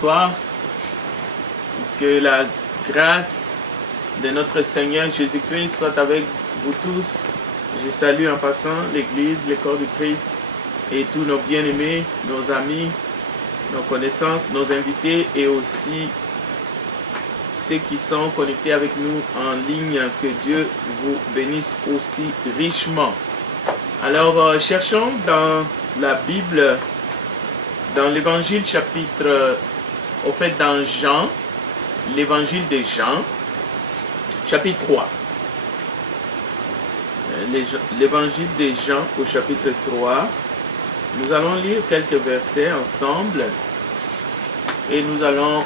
soir. Que la grâce de notre Seigneur Jésus-Christ soit avec vous tous. Je salue en passant l'Église, le corps du Christ et tous nos bien-aimés, nos amis, nos connaissances, nos invités et aussi ceux qui sont connectés avec nous en ligne. Que Dieu vous bénisse aussi richement. Alors, cherchons dans la Bible, dans l'Évangile chapitre, dans Jean, l'Évangile de Jean, chapitre 3. L'Évangile de Jean au chapitre 3. Nous allons lire quelques versets ensemble et nous allons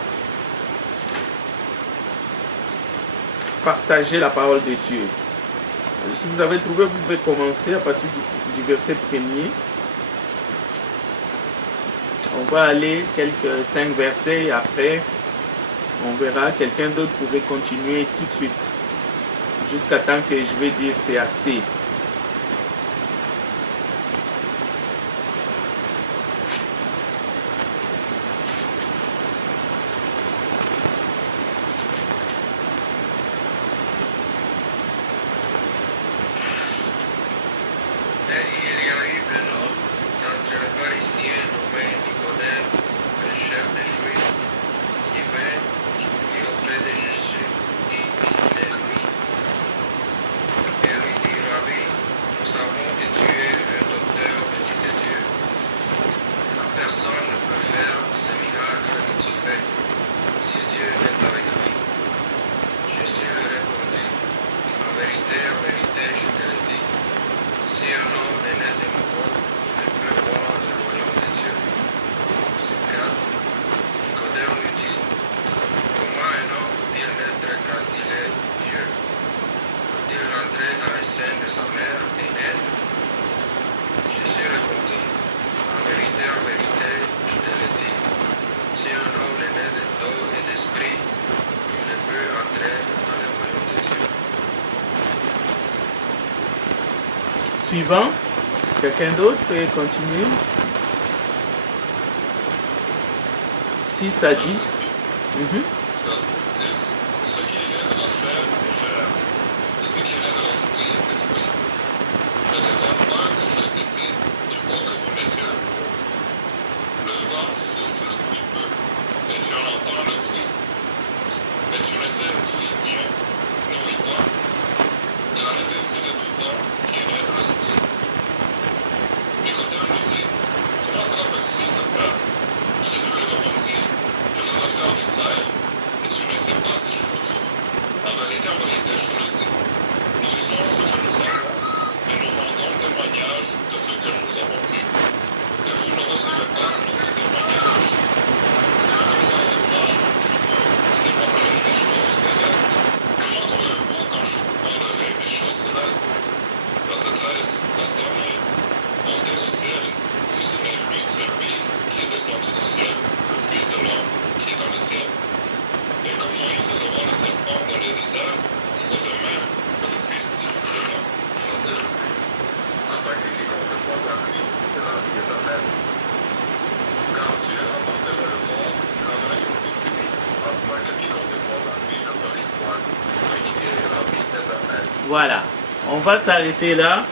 partager la parole de Dieu. Si vous avez trouvé, vous pouvez commencer à partir du verset premier. On va aller quelques 5 versets et après, on verra. Quelqu'un d'autre pourrait continuer tout de suite. Jusqu'à temps que je vais dire c'est assez. Suivant, quelqu'un d'autre peut continuer. 6 à 10. Voilà, on va s'arrêter là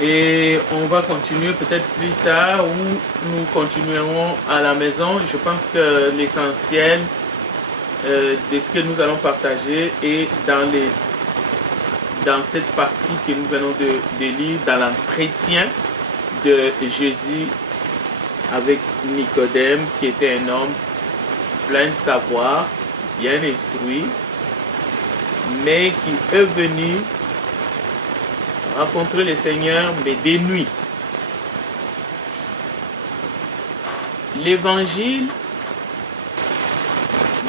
et on va continuer peut-être plus tard ou nous continuerons à la maison. Je pense que l'essentiel de ce que nous allons partager est dans cette partie que nous venons de lire, dans l'entretien de Jésus avec Nicodème, qui était un homme plein de savoir, bien instruit, mais qui est venu rencontrer le Seigneur, mais de nuit. L'évangile,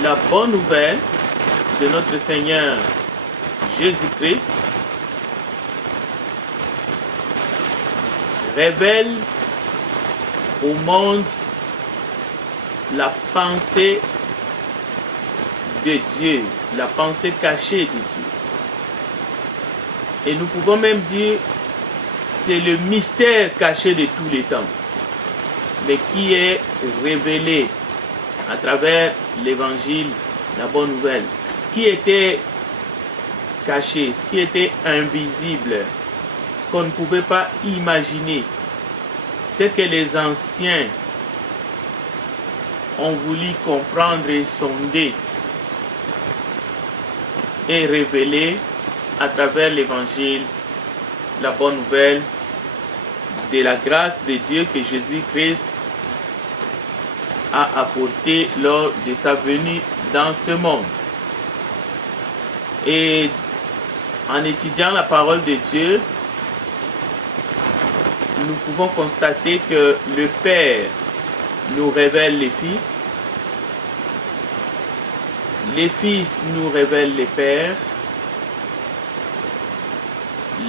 la bonne nouvelle de notre Seigneur Jésus-Christ révèle au monde la pensée de Dieu, la pensée cachée de Dieu. Et nous pouvons même dire c'est le mystère caché de tous les temps, mais qui est révélé à travers l'évangile, la bonne nouvelle. Ce qui était caché, ce qui était invisible, ce qu'on ne pouvait pas imaginer, ce que les anciens ont voulu comprendre et sonder et révéler à travers l'évangile, la bonne nouvelle de la grâce de Dieu que Jésus-Christ a apporté lors de sa venue dans ce monde. Et en étudiant la parole de Dieu, nous pouvons constater que le Père nous révèle les Fils, les Fils nous révèlent les Pères,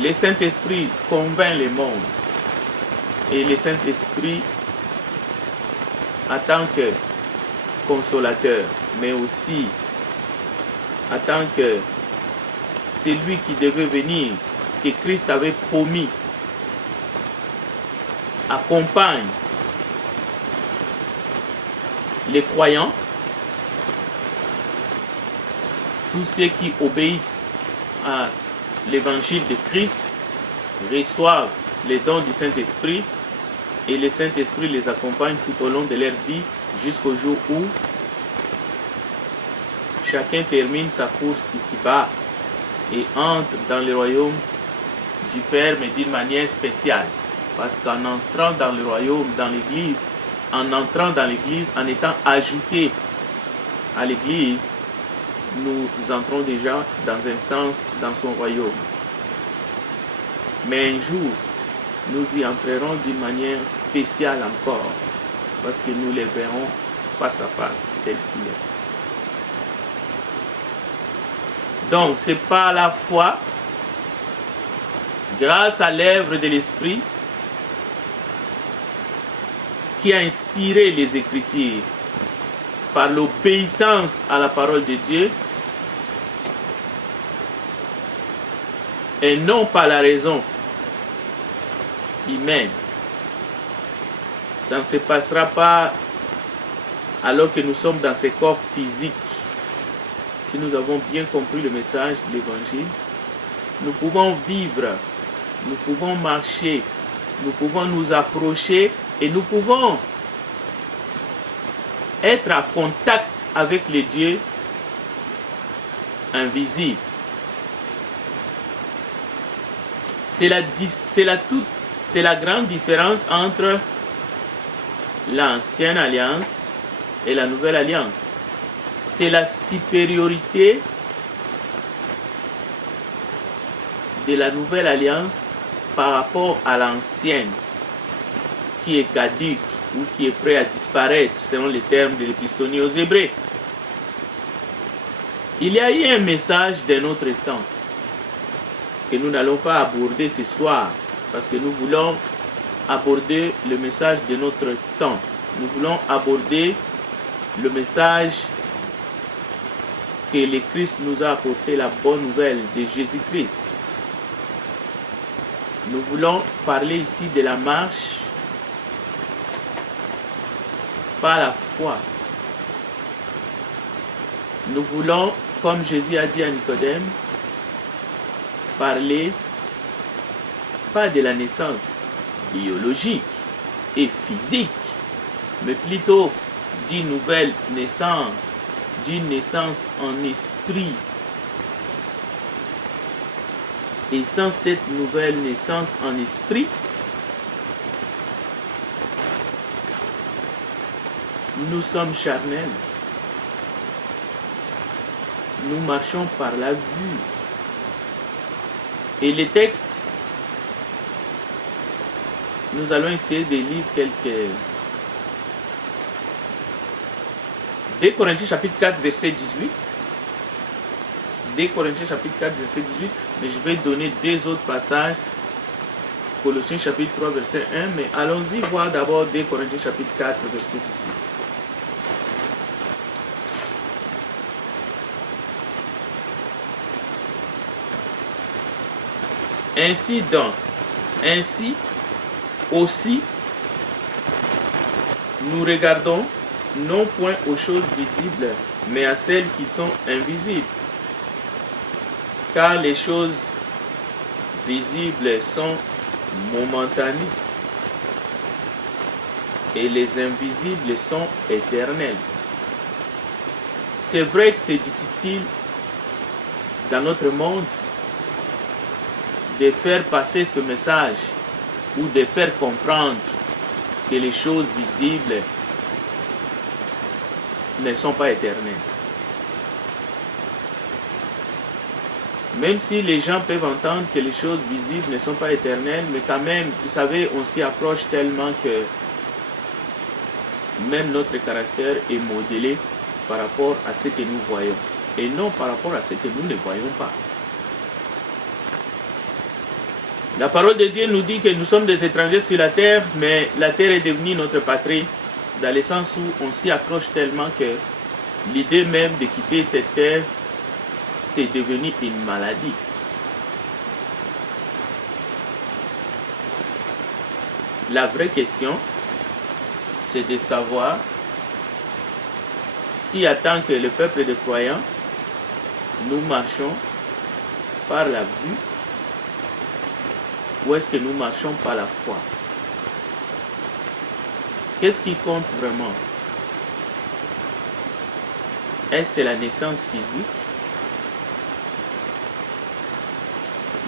le Saint-Esprit convainc le monde et le Saint-Esprit en tant que consolateur, mais aussi en tant que celui qui devait venir, que Christ avait promis, accompagne les croyants, tous ceux qui obéissent à l'évangile de Christ reçoivent les dons du Saint-Esprit et le Saint-Esprit les accompagne tout au long de leur vie jusqu'au jour où chacun termine sa course ici-bas et entre dans le royaume du Père, mais d'une manière spéciale. Parce qu'en entrant dans le royaume, dans l'Église, en entrant dans l'Église, en étant ajouté à l'Église, nous entrons déjà dans un sens dans son royaume. Mais un jour, nous y entrerons d'une manière spéciale encore, parce que nous les verrons face à face, tel qu'il est. Donc, c'est par la foi, grâce à l'œuvre de l'Esprit, qui a inspiré les Écritures, par l'obéissance à la parole de Dieu, et non par la raison humaine. Ça ne se passera pas alors que nous sommes dans ces corps physiques. Si nous avons bien compris le message de l'Évangile, nous pouvons vivre, nous pouvons marcher, nous pouvons nous approcher et nous pouvons être en contact avec le Dieu invisible. C'est la grande différence entre l'ancienne alliance et la nouvelle alliance. C'est la supériorité de la nouvelle alliance par rapport à l'ancienne, qui est caduque ou qui est prêt à disparaître, selon les termes de l'épistolier aux Hébreux. Il y a eu un message d'un autre temps que nous n'allons pas aborder ce soir, parce que nous voulons aborder le message de notre temps. Nous voulons aborder le message que le Christ nous a apporté, la bonne nouvelle de Jésus-Christ. Nous voulons parler ici de la marche par la foi. Nous voulons, comme Jésus a dit à Nicodème, parler pas de la naissance biologique et physique, mais plutôt d'une nouvelle naissance, d'une naissance en esprit. Et sans cette nouvelle naissance en esprit, nous sommes charnels. Nous marchons par la vue. Et les textes, nous allons essayer de lire quelques... 2 Corinthiens chapitre 4, verset 18. 2 Corinthiens chapitre 4, verset 18. Mais je vais donner 2 autres passages. Colossiens chapitre 3, verset 1. Mais allons-y voir d'abord 2 Corinthiens chapitre 4, verset 18. Ainsi donc, ainsi aussi, nous regardons non point aux choses visibles, mais à celles qui sont invisibles. Car les choses visibles sont momentanées et les invisibles sont éternels. C'est vrai que c'est difficile dans notre monde de faire passer ce message ou de faire comprendre que les choses visibles ne sont pas éternelles. Même si les gens peuvent entendre que les choses visibles ne sont pas éternelles, mais quand même, vous savez, on s'y approche tellement que même notre caractère est modélé par rapport à ce que nous voyons et non par rapport à ce que nous ne voyons pas. La parole de Dieu nous dit que nous sommes des étrangers sur la terre, mais la terre est devenue notre patrie, dans le sens où on s'y accroche tellement que l'idée même de quitter cette terre, c'est devenu une maladie. La vraie question, c'est de savoir si, en tant que le peuple de croyants, nous marchons par la vue ou est-ce que nous marchons par la foi? Qu'est-ce qui compte vraiment? Est-ce la naissance physique?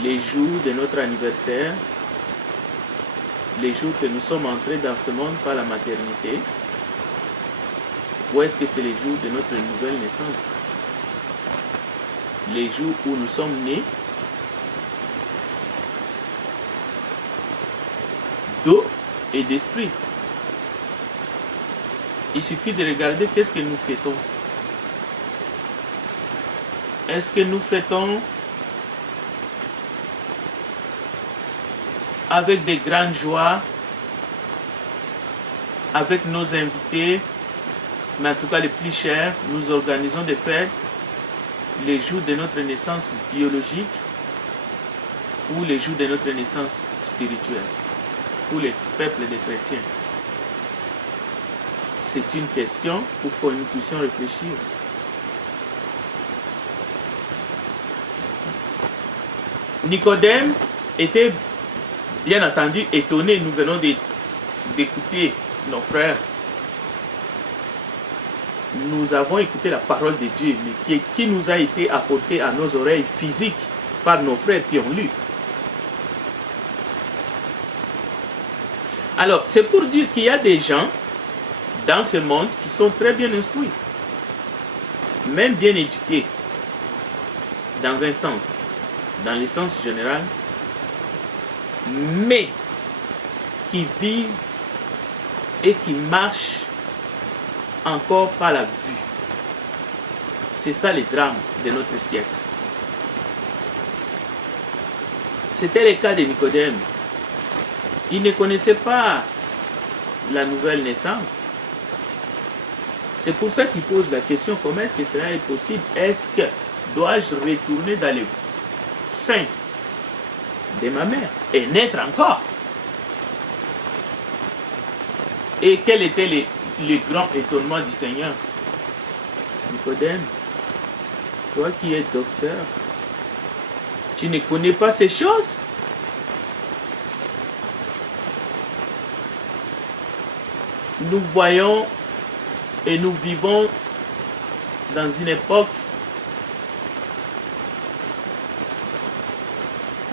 Les jours de notre anniversaire? Les jours que nous sommes entrés dans ce monde par la maternité? Ou est-ce que c'est les jours de notre nouvelle naissance? Les jours où nous sommes nés d'eau et d'esprit. Il suffit de regarder qu'est-ce que nous fêtons. Est-ce que nous fêtons avec des grandes joies, avec nos invités, mais en tout cas les plus chers, nous organisons des fêtes les jours de notre naissance biologique ou les jours de notre naissance spirituelle pour les peuples des chrétiens? C'est une question pour que nous puissions réfléchir. Nicodème était bien entendu étonné. Nous venons d'écouter nos frères. Nous avons écouté la parole de Dieu, mais qui nous a été apportée à nos oreilles physiques par nos frères qui ont lu. Alors, c'est pour dire qu'il y a des gens dans ce monde qui sont très bien instruits, même bien éduqués, dans un sens, dans le sens général, mais qui vivent et qui marchent encore par la vue. C'est ça le drame de notre siècle. C'était le cas de Nicodème. Il ne connaissait pas la nouvelle naissance. C'est pour ça qu'il pose la question, comment est-ce que cela est possible? Est-ce que dois-je retourner dans le sein de ma mère et naître encore? Et quel était le grand étonnement du Seigneur? Nicodème, toi qui es docteur, tu ne connais pas ces choses? Nous voyons et nous vivons dans une époque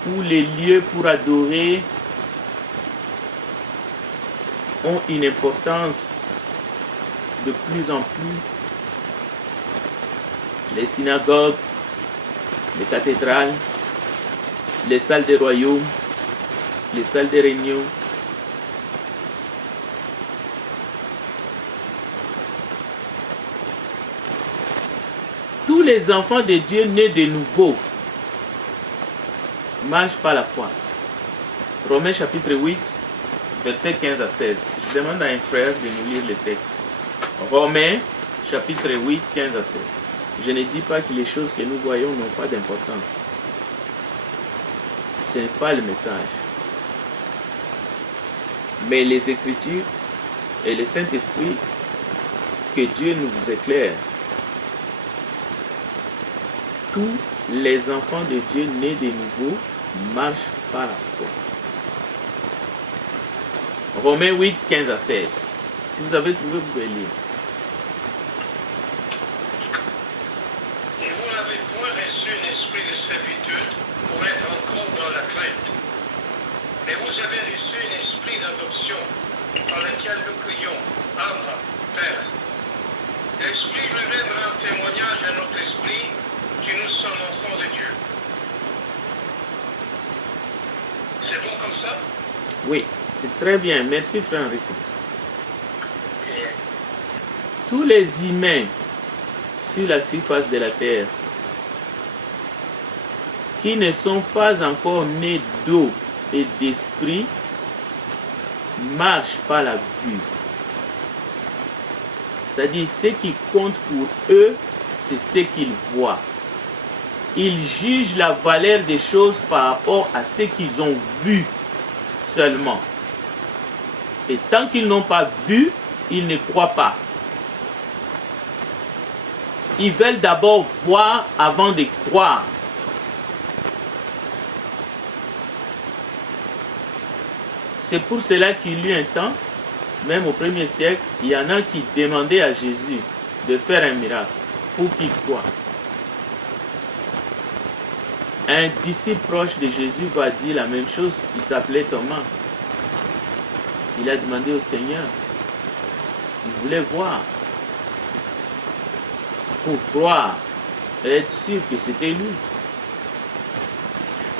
où les lieux pour adorer ont une importance de plus en plus. Les synagogues, les cathédrales, les salles des royaumes, les salles de réunion. Tous les enfants de Dieu nés de nouveau marchent par la foi. Romains chapitre 8, versets 15 à 16. Je demande à un frère de nous lire le texte. Romains chapitre 8, 15 à 16. Je ne dis pas que les choses que nous voyons n'ont pas d'importance. Ce n'est pas le message. Mais les Écritures et le Saint-Esprit que Dieu nous éclaire. Tous les enfants de Dieu nés de nouveau marchent par la foi. Romains 8, 15 à 16. Si vous avez trouvé, vous pouvez lire. Et vous n'avez point reçu un esprit de servitude pour être encore dans la crainte. Mais vous avez reçu un esprit d'adoption par lequel nous crions, Abba, Père. L'Esprit lui-même rend témoignage à notre esprit que nous sommes enfants de Dieu. C'est bon comme ça? Oui, c'est très bien. Merci, frère Enrico. Tous les humains sur la surface de la terre qui ne sont pas encore nés d'eau et d'esprit marchent par la vue. C'est-à-dire, ce qui compte pour eux, c'est ce qu'ils voient. Ils jugent la valeur des choses par rapport à ce qu'ils ont vu seulement. Et tant qu'ils n'ont pas vu, ils ne croient pas. Ils veulent d'abord voir avant de croire. C'est pour cela qu'il y a eu un temps, même au 1er siècle, il y en a qui demandaient à Jésus de faire un miracle pour qu'il croie. Un disciple proche de Jésus va dire la même chose. Il s'appelait Thomas. Il a demandé au Seigneur. Il voulait voir. Pour croire et être sûr que c'était lui.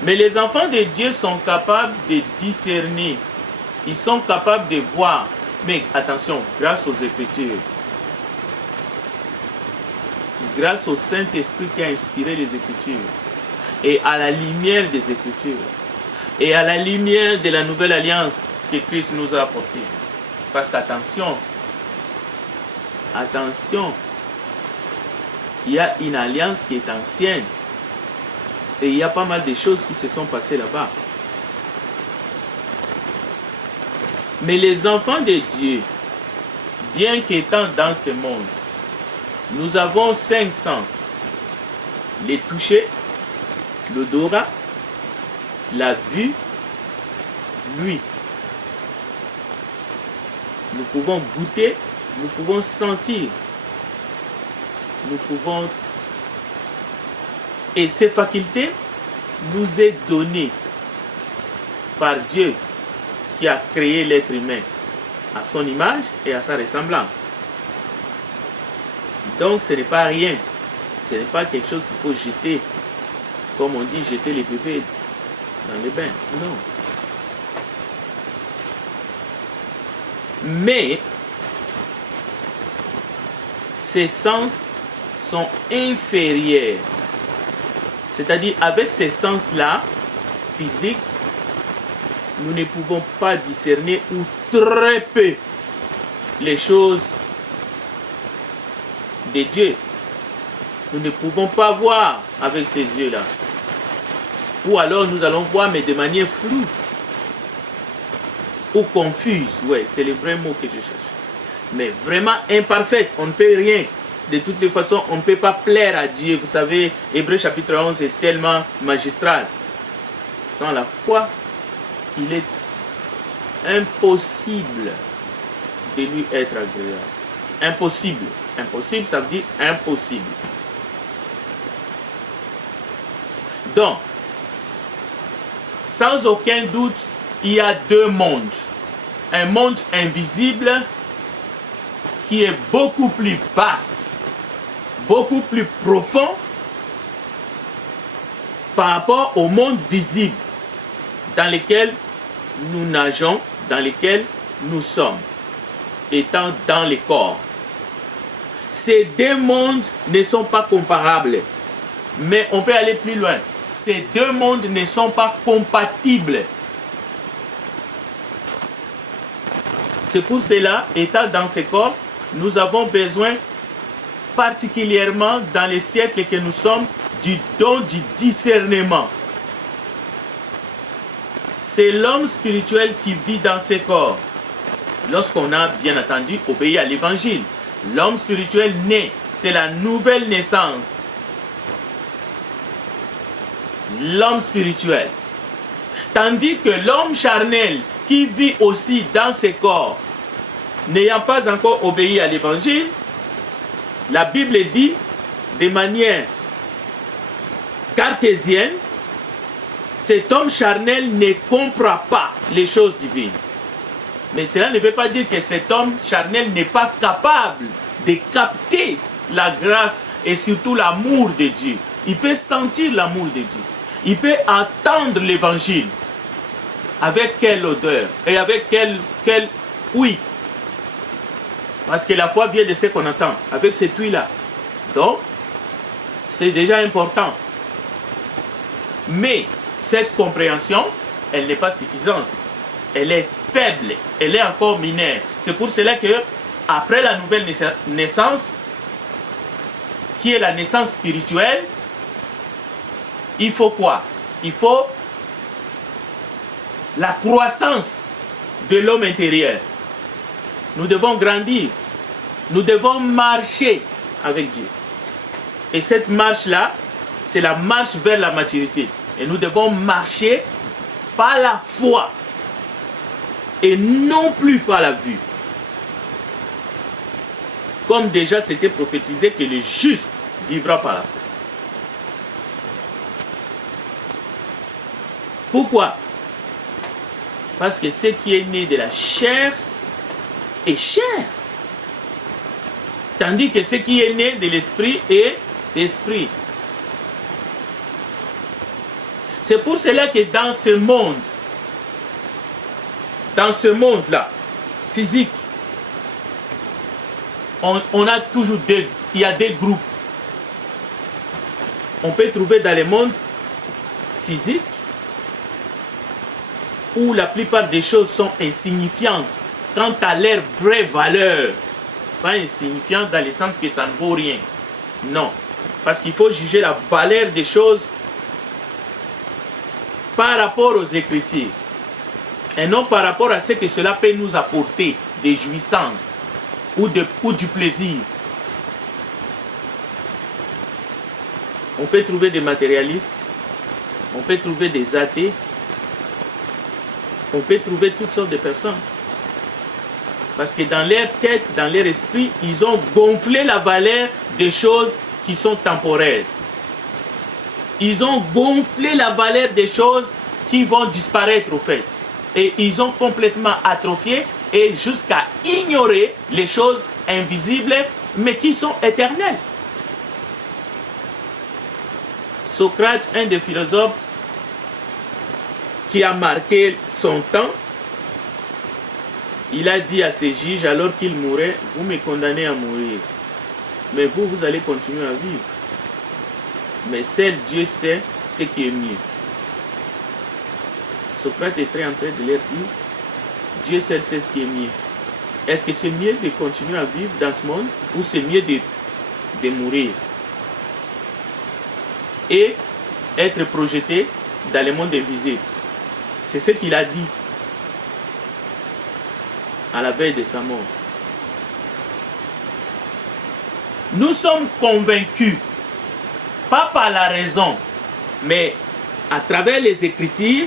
Mais les enfants de Dieu sont capables de discerner. Ils sont capables de voir. Mais attention, grâce aux Écritures. Grâce au Saint-Esprit qui a inspiré les Écritures. Et à la lumière des Écritures. Et à la lumière de la nouvelle alliance que Christ nous a apportée. Parce qu'attention, il y a une alliance qui est ancienne. Et il y a pas mal de choses qui se sont passées là-bas. Mais les enfants de Dieu, bien qu'étant dans ce monde, nous avons 5 sens. Les toucher, l'odorat, la vue, l'ouïe. Nous pouvons goûter, nous pouvons sentir. Nous pouvons... Et ces facultés nous est donnée par Dieu qui a créé l'être humain à son image et à sa ressemblance. Donc ce n'est pas rien. Ce n'est pas quelque chose qu'il faut jeter. Comme on dit, jeter les bébés dans le bain. Non. Mais ces sens sont inférieurs. C'est-à-dire, avec ces sens-là, physiques, nous ne pouvons pas discerner ou très peu les choses de Dieu. Nous ne pouvons pas voir avec ces yeux-là. Ou alors nous allons voir, mais de manière floue. Ou confuse. Ouais, c'est le vrai mot que je cherche. Mais vraiment imparfaite. On ne peut rien. De toutes les façons, on ne peut pas plaire à Dieu. Vous savez, Hébreux chapitre 11 est tellement magistral. Sans la foi, il est impossible de lui être agréable. Impossible. Impossible, ça veut dire impossible. Donc, sans aucun doute, il y a 2 mondes. Un monde invisible qui est beaucoup plus vaste, beaucoup plus profond par rapport au monde visible dans lequel nous nageons, dans lequel nous sommes, étant dans les corps. Ces 2 mondes ne sont pas comparables, mais on peut aller plus loin. Ces 2 mondes ne sont pas compatibles. C'est pour cela, étant dans ces corps, nous avons besoin, particulièrement dans les siècles que nous sommes, du don du discernement. C'est l'homme spirituel qui vit dans ces corps. Lorsqu'on a, bien entendu, obéi à l'évangile. L'homme spirituel naît, c'est la nouvelle naissance. L'homme spirituel. Tandis que l'homme charnel qui vit aussi dans ses corps, n'ayant pas encore obéi à l'évangile, la Bible dit de manière cartésienne, cet homme charnel ne comprend pas les choses divines. Mais cela ne veut pas dire que cet homme charnel n'est pas capable de capter la grâce et surtout l'amour de Dieu. Il peut sentir l'amour de Dieu. Il peut entendre l'évangile. Avec quelle odeur et avec quel oui. Parce que la foi vient de ce qu'on entend, avec cette ouïe-là. Donc, c'est déjà important. Mais cette compréhension, elle n'est pas suffisante. Elle est faible, elle est encore mineure. C'est pour cela que, après la nouvelle naissance, qui est la naissance spirituelle, il faut quoi? Il faut la croissance de l'homme intérieur. Nous devons grandir. Nous devons marcher avec Dieu. Et cette marche-là, c'est la marche vers la maturité. Et nous devons marcher par la foi et non plus par la vue. Comme déjà c'était prophétisé que le juste vivra par la foi. Pourquoi? Parce que ce qui est né de la chair est chair. Tandis que ce qui est né de l'esprit est esprit. C'est pour cela que dans ce monde-là, physique, on a toujours il y a des groupes. On peut trouver dans le monde physique où la plupart des choses sont insignifiantes quant à leur vraie valeur. Pas insignifiantes dans le sens que ça ne vaut rien. Non. Parce qu'il faut juger la valeur des choses par rapport aux Écritures. Et non par rapport à ce que cela peut nous apporter, des jouissances ou du plaisir. On peut trouver des matérialistes, on peut trouver des athées, on peut trouver toutes sortes de personnes. Parce que dans leur tête, dans leur esprit, ils ont gonflé la valeur des choses qui sont temporaires. Ils ont gonflé la valeur des choses qui vont disparaître au fait. Et ils ont complètement atrophié et jusqu'à ignorer les choses invisibles, mais qui sont éternelles. Socrate, un des philosophes qui a marqué son temps, il a dit à ses juges alors qu'il mourait, vous me condamnez à mourir, mais vous allez continuer à vivre. Mais seul Dieu sait ce qui est mieux. Socrate est en train de leur dire, Dieu seul sait ce qui est mieux. Est-ce que c'est mieux de continuer à vivre dans ce monde ou c'est mieux de mourir et être projeté dans le monde invisible? C'est ce qu'il a dit à la veille de sa mort. Nous sommes convaincus, pas par la raison, mais à travers les Écritures,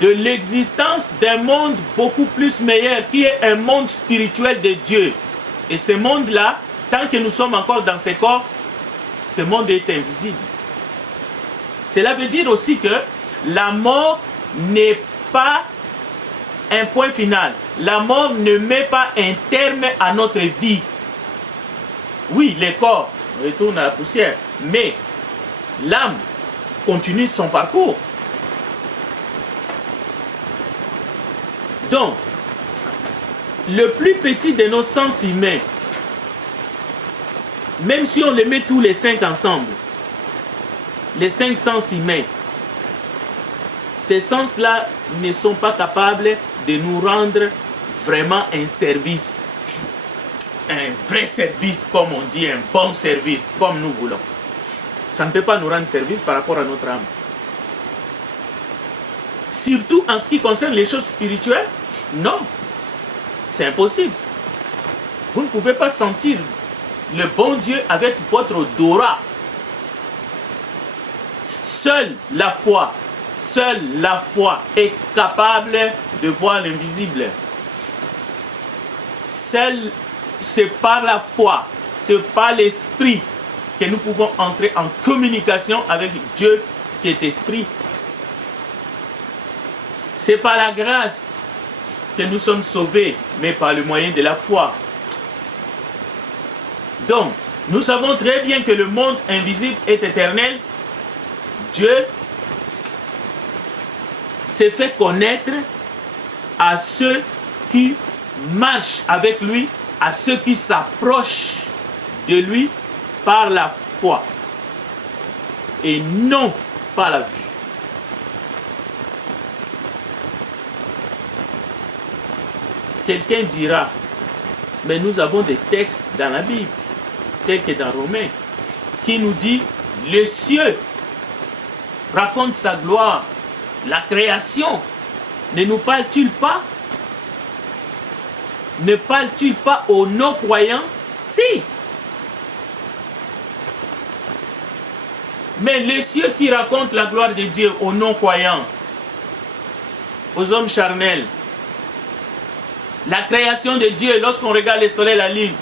de l'existence d'un monde beaucoup plus meilleur, qui est un monde spirituel de Dieu. Et ce monde-là, tant que nous sommes encore dans ce corps, ce monde est invisible. Cela veut dire aussi que la mort n'est pas un point final. La mort ne met pas un terme à notre vie. Oui, le corps retourne à la poussière, mais l'âme continue son parcours. Donc, le plus petit de nos sens humains, même si on les met tous les 5 ensemble, les 5 sens humains, ces sens-là ne sont pas capables de nous rendre vraiment un service. Un vrai service, comme on dit, un bon service, comme nous voulons. Ça ne peut pas nous rendre service par rapport à notre âme. Surtout en ce qui concerne les choses spirituelles, non. C'est impossible. Vous ne pouvez pas sentir le bon Dieu avec votre odorat. Seule la foi est capable de voir l'invisible. C'est par la foi, c'est par l'esprit que nous pouvons entrer en communication avec Dieu qui est esprit. C'est par la grâce que nous sommes sauvés, mais par le moyen de la foi. Donc, nous savons très bien que le monde invisible est éternel. Dieu s'est fait connaître à ceux qui marchent avec lui, à ceux qui s'approchent de lui par la foi et non par la vue. Quelqu'un dira, mais nous avons des textes dans la Bible, tels que dans Romains, qui nous dit, les cieux racontent sa gloire, la création. Ne nous parle-t-il pas? Ne parle-t-il pas aux non-croyants? Si. Mais les cieux qui racontent la gloire de Dieu aux non-croyants, aux hommes charnels, la création de Dieu, lorsqu'on regarde le soleil et la lune,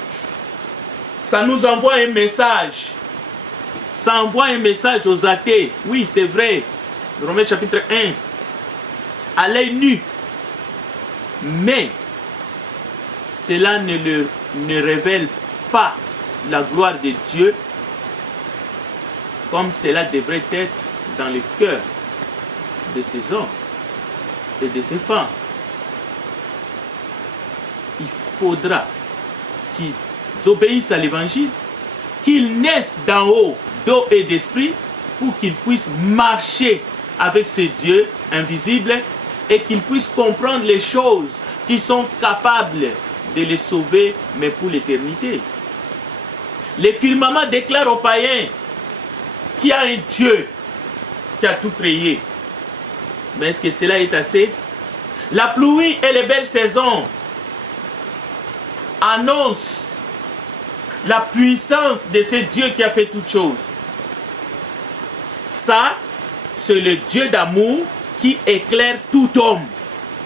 ça nous envoie un message. Ça envoie un message aux athées. Oui, c'est vrai. Romains chapitre 1. À l'œil nu. Mais cela ne révèle pas la gloire de Dieu comme cela devrait être dans le cœur de ces hommes et de ces femmes. Il faudra qu'ils obéissent à l'évangile, qu'ils naissent d'en haut, d'eau et d'esprit, pour qu'ils puissent marcher avec ce Dieu invisible et qu'ils puissent comprendre les choses qui sont capables de les sauver, mais pour l'éternité. Les firmaments déclarent aux païens qu'il y a un Dieu qui a tout créé. Mais est-ce que cela est assez? La pluie et les belles saisons annoncent la puissance de ce Dieu qui a fait toutes choses. Ça, c'est le Dieu d'amour qui éclaire tout homme.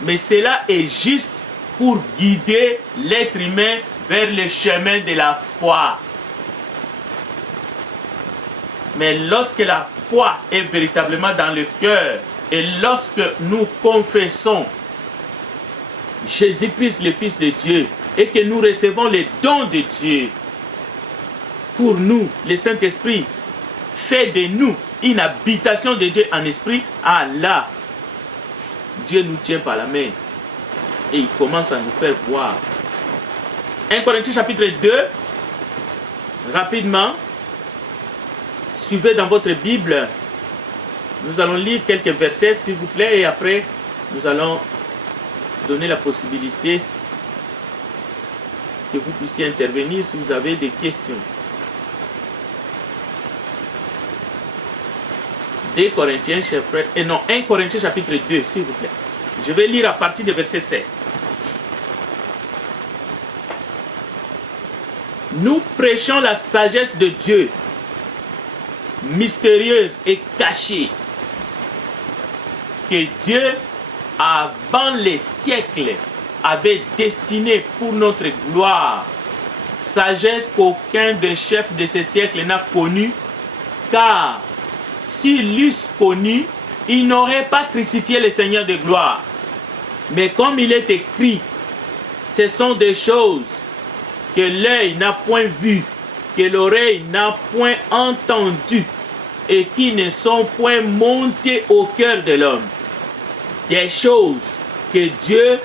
Mais cela est juste pour guider l'être humain vers le chemin de la foi. Mais lorsque la foi est véritablement dans le cœur et lorsque nous confessons Jésus-Christ, le Fils de Dieu, et que nous recevons les dons de Dieu, pour nous, le Saint-Esprit fait de nous une habitation de Dieu en esprit, ah là, Dieu nous tient par la main et il commence à nous faire voir. 1 Corinthiens chapitre 2, rapidement, suivez dans votre Bible, nous allons lire quelques versets s'il vous plaît et après nous allons donner la possibilité que vous puissiez intervenir si vous avez des questions. 2 Corinthiens, chers frères, et non, 1 Corinthiens chapitre 2, s'il vous plaît. Je vais lire à partir du verset 7. Nous prêchons la sagesse de Dieu, mystérieuse et cachée, que Dieu, avant les siècles, avait destinée pour notre gloire. Sagesse qu'aucun des chefs de ce siècle n'a connue, car s'ils l'eussent connu, ils n'auraient pas crucifié le Seigneur de gloire. Mais comme il est écrit, ce sont des choses que l'œil n'a point vues, que l'oreille n'a point entendues, et qui ne sont point montées au cœur de l'homme. Des choses que Dieu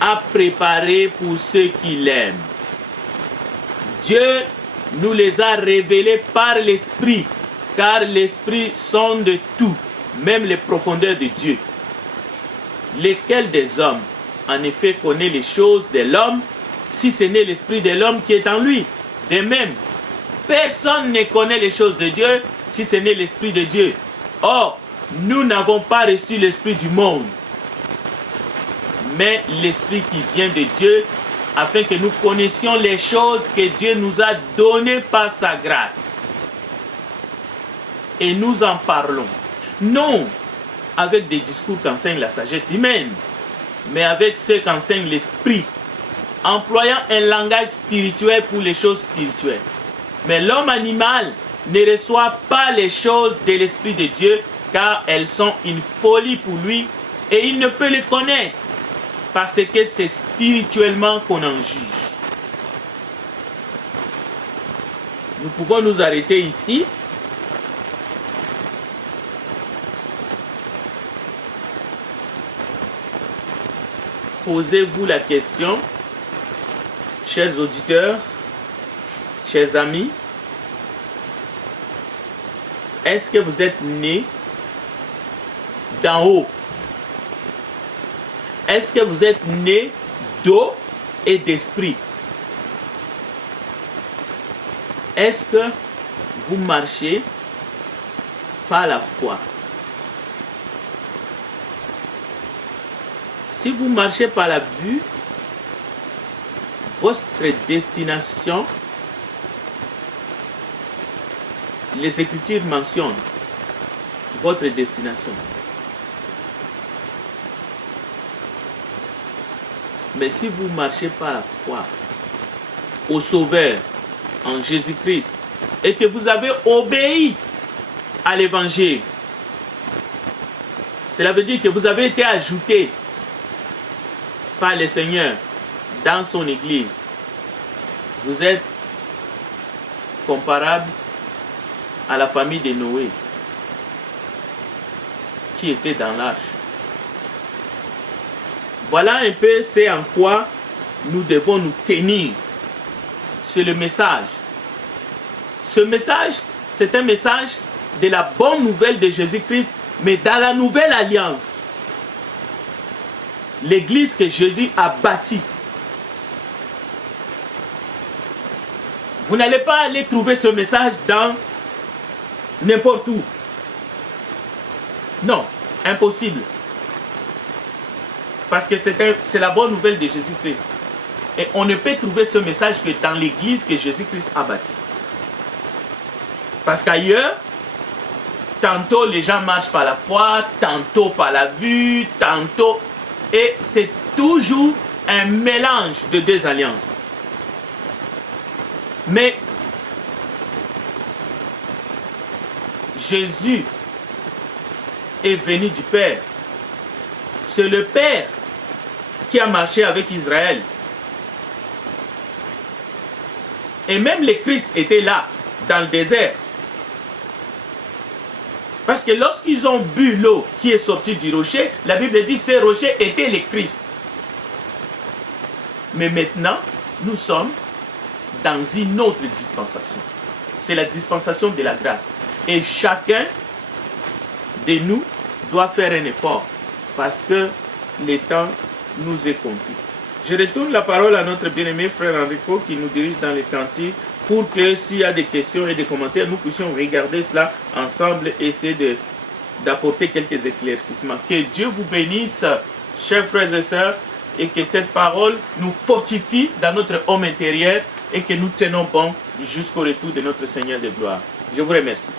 a préparées pour ceux qui l'aiment. Dieu nous les a révélées par l'Esprit, car l'Esprit sonde tout, même les profondeurs de Dieu. Lesquels des hommes, en effet, connaît les choses de l'homme, si ce n'est l'Esprit de l'homme qui est en lui? De même, personne ne connaît les choses de Dieu, si ce n'est l'Esprit de Dieu. Or, nous n'avons pas reçu l'Esprit du monde, mais l'Esprit qui vient de Dieu, afin que nous connaissions les choses que Dieu nous a données par sa grâce. Et nous en parlons. Non avec des discours qu'enseigne la sagesse humaine, mais avec ce qu'enseigne l'esprit, employant un langage spirituel pour les choses spirituelles. Mais l'homme animal ne reçoit pas les choses de l'Esprit de Dieu, car elles sont une folie pour lui, et il ne peut les connaître, parce que c'est spirituellement qu'on en juge. Nous pouvons nous arrêter ici. Posez-vous la question, chers auditeurs, chers amis, est-ce que vous êtes nés d'en haut? Est-ce que vous êtes nés d'eau et d'esprit? Est-ce que vous marchez par la foi? Si vous marchez par la vue, votre destination, les Écritures mentionnent votre destination. Mais si vous marchez par la foi au Sauveur, en Jésus-Christ, et que vous avez obéi à l'Évangile, cela veut dire que vous avez été ajouté par le Seigneur dans son Église. Vous êtes comparable à la famille de Noé qui était dans l'arche. Voilà un peu ce en quoi nous devons nous tenir. C'est le message. Ce message, c'est un message de la bonne nouvelle de Jésus-Christ, mais dans la nouvelle alliance. L'église que Jésus a bâtie. Vous n'allez pas aller trouver ce message dans n'importe où. Non, impossible. Parce que c'est la bonne nouvelle de Jésus-Christ. Et on ne peut trouver ce message que dans l'église que Jésus-Christ a bâtie. Parce qu'ailleurs, tantôt les gens marchent par la foi, tantôt par la vue, tantôt... Et c'est toujours un mélange de deux alliances. Mais Jésus est venu du Père. C'est le Père qui a marché avec Israël. Et même le Christ était là, dans le désert. Parce que lorsqu'ils ont bu l'eau qui est sortie du rocher, la Bible dit que ce rocher était le Christ. Mais maintenant, nous sommes dans une autre dispensation. C'est la dispensation de la grâce. Et chacun de nous doit faire un effort parce que le temps nous est compté. Je retourne la parole à notre bien-aimé frère Enrico qui nous dirige dans les cantiques pour que s'il y a des questions et des commentaires, nous puissions regarder cela ensemble et essayer d'apporter quelques éclaircissements. Que Dieu vous bénisse, chers frères et sœurs, et que cette parole nous fortifie dans notre homme intérieur et que nous tenons bon jusqu'au retour de notre Seigneur de gloire. Je vous remercie.